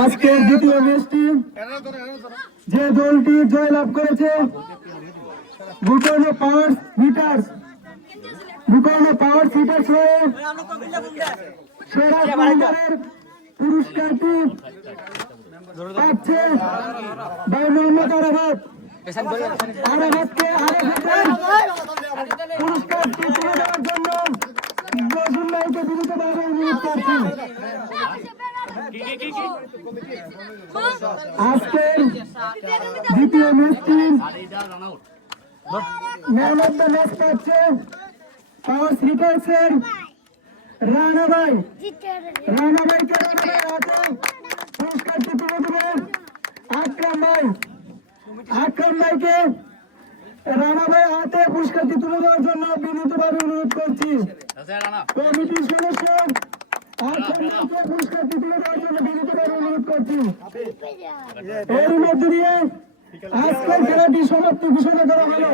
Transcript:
আজকের দ্বিতীয় ম্যাচটি যে দলটি জয়লাভ করেছে ভূকর্ণ পাওয়ার হিটার্স হয়ে সেরা পরিবারের পুরস্কারটি পাচ্ছে ভাই মোহাম্মদ আরাফাতকে পুরস্কারটি তুলে দেওয়ার জন্য জসিমভাইকে বিনীতভাবে অনুরোধ করছি। আজকের দ্বিতীয় ম্যাচটি ম্যান অফ দ্য ম্যাচ পাচ্ছে পাওয়ার হিটার্সের রানা ভাইকে হাতে পুরস্কারটি তুলে দেবেন আকরাম ভাইকে রানা ভাই হাতে পুরস্কারটি তুলে দেওয়ার জন্য বিনীতভাবে অনুরোধ করছি। কমিটির সদস্য পুরস্কারটি তুলে দেওয়ার জন্য বিনীতভাবে অনুরোধ করছি। এর মধ্যে দিয়ে আজকের খেলাটি সমাপ্তি ঘোষণা করা হলো।